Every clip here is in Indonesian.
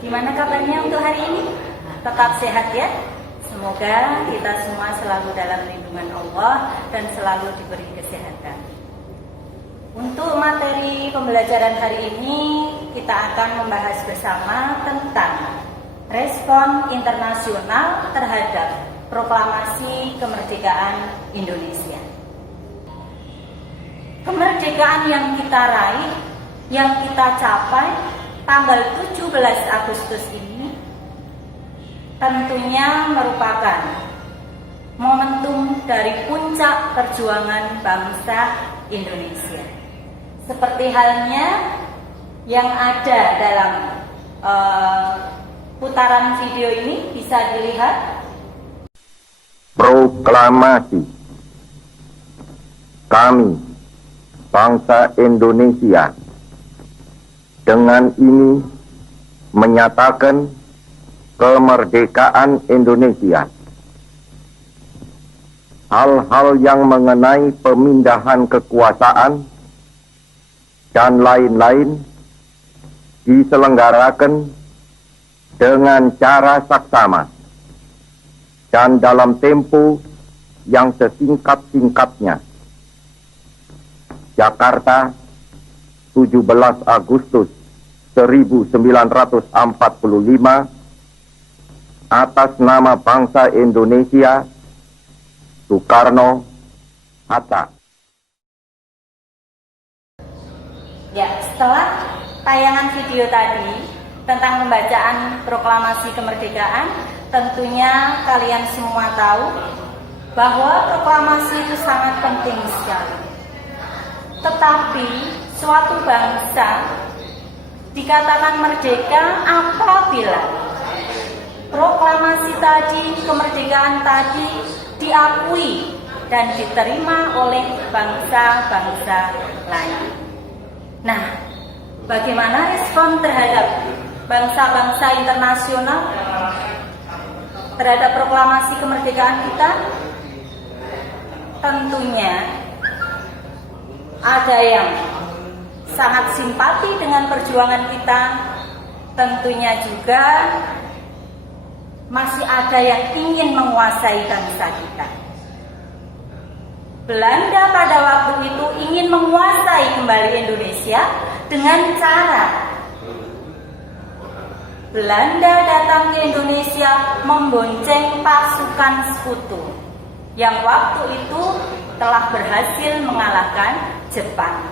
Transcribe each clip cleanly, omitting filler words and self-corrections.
Gimana kabarnya untuk hari ini? Tetap sehat ya? Semoga kita semua selalu dalam lindungan Allah dan selalu diberi kesehatan. Untuk materi pembelajaran hari ini, kita akan membahas bersama tentang respon internasional terhadap proklamasi kemerdekaan Indonesia. Kemerdekaan yang kita raih, yang kita capai tanggal 17 Agustus ini tentunya merupakan momentum dari puncak perjuangan bangsa Indonesia. Seperti halnya yang ada dalam putaran video ini, bisa dilihat. Proklamasi. Kami, bangsa Indonesia, dengan ini menyatakan kemerdekaan Indonesia. Hal-hal yang mengenai pemindahan kekuasaan dan lain-lain diselenggarakan dengan cara saksama dan dalam tempo yang sesingkat-singkatnya. Jakarta, 17 Agustus 1945, atas nama bangsa Indonesia, Soekarno Hatta. Ya, setelah tayangan video tadi tentang pembacaan proklamasi kemerdekaan, tentunya kalian semua tahu bahwa proklamasi itu sangat penting sekali. Tetapi suatu bangsa dikatakan merdeka apabila proklamasi tadi, kemerdekaan tadi diakui dan diterima oleh bangsa-bangsa lain. Nah, bagaimana respon terhadap bangsa-bangsa internasional terhadap proklamasi kemerdekaan kita? Tentunya ada yang sangat simpati dengan perjuangan kita, tentunya juga masih ada yang ingin menguasai bangsa kita. Belanda pada waktu itu ingin menguasai kembali Indonesia dengan cara Belanda datang ke Indonesia membonceng pasukan sekutu yang waktu itu telah berhasil mengalahkan Jepang.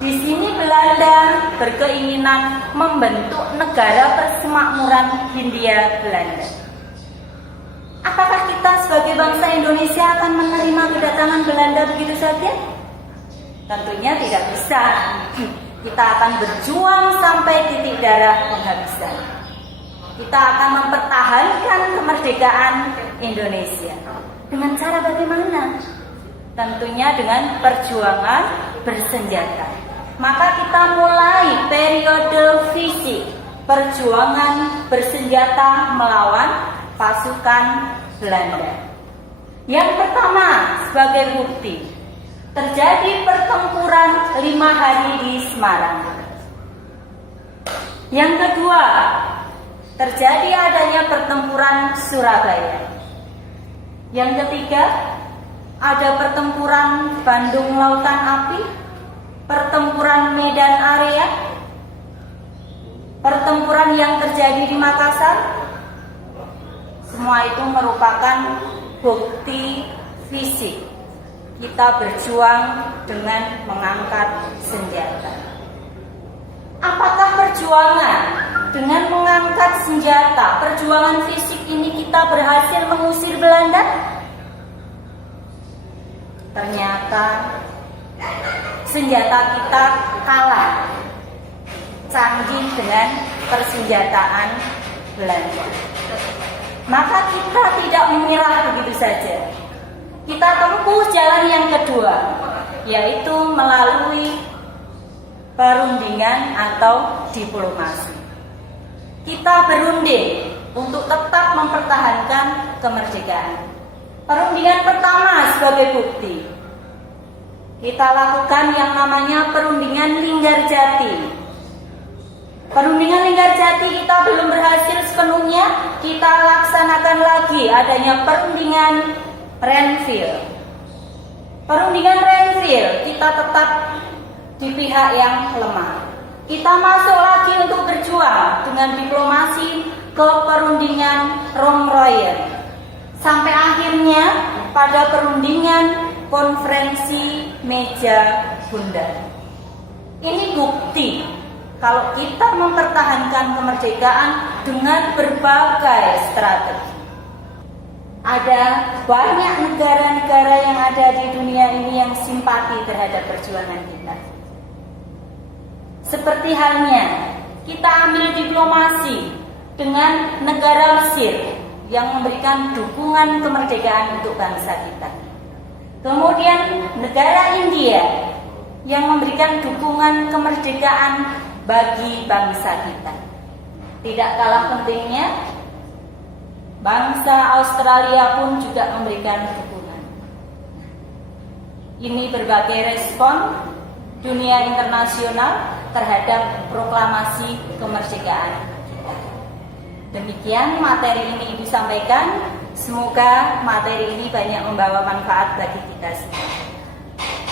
Di sini Belanda berkeinginan membentuk negara persemakmuran Hindia Belanda. Apakah kita sebagai bangsa Indonesia akan menerima kedatangan Belanda begitu saja? Tentunya tidak bisa. Kita akan berjuang sampai titik darah penghabisan. Kita akan mempertahankan kemerdekaan Indonesia. Dengan cara bagaimana? Tentunya dengan perjuangan bersenjata. Maka kita mulai periode fisik perjuangan bersenjata melawan pasukan Belanda. Yang pertama, sebagai bukti, terjadi pertempuran 5 hari di Semarang. Yang kedua, terjadi adanya pertempuran Surabaya. Yang ketiga, ada pertempuran Bandung Lautan Api, pertempuran Medan Area, pertempuran yang terjadi di Makassar. Semua itu merupakan bukti fisik kita berjuang dengan mengangkat senjata. Apakah perjuangan dengan mengangkat senjata, perjuangan fisik ini kita berhasil mengusir Belanda? Ternyata senjata kita kalah canggih dengan persenjataan Belanda. Maka kita tidak menyerah begitu saja. Kita tempuh jalan yang kedua, yaitu melalui perundingan atau diplomasi. Kita berunding untuk tetap mempertahankan kemerdekaan. Perundingan pertama sebagai bukti, kita lakukan yang namanya perundingan Linggarjati. kita laksanakan lagi adanya perundingan Renville. Perundingan Renville, kita tetap di pihak yang lemah. Kita masuk lagi untuk berjuang dengan diplomasi ke perundingan Romroyen. Sampai akhirnya pada perundingan konferensi meja bundar. Ini bukti kalau kita mempertahankan kemerdekaan dengan berbagai strategi. Ada banyak negara-negara yang ada di dunia ini yang simpati terhadap perjuangan kita. Seperti halnya kita ambil diplomasi dengan negara Mesir yang memberikan dukungan kemerdekaan untuk bangsa kita. Kemudian negara India yang memberikan dukungan kemerdekaan bagi bangsa kita. Tidak kalah pentingnya, bangsa Australia pun juga memberikan dukungan. Ini berbagai respon dunia internasional terhadap proklamasi kemerdekaan kita. Demikian materi ini Ibu sampaikan. Semoga materi ini banyak membawa manfaat bagi kita semua.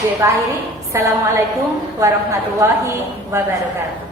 Gue akhiri. Assalamualaikum warahmatullahi wabarakatuh.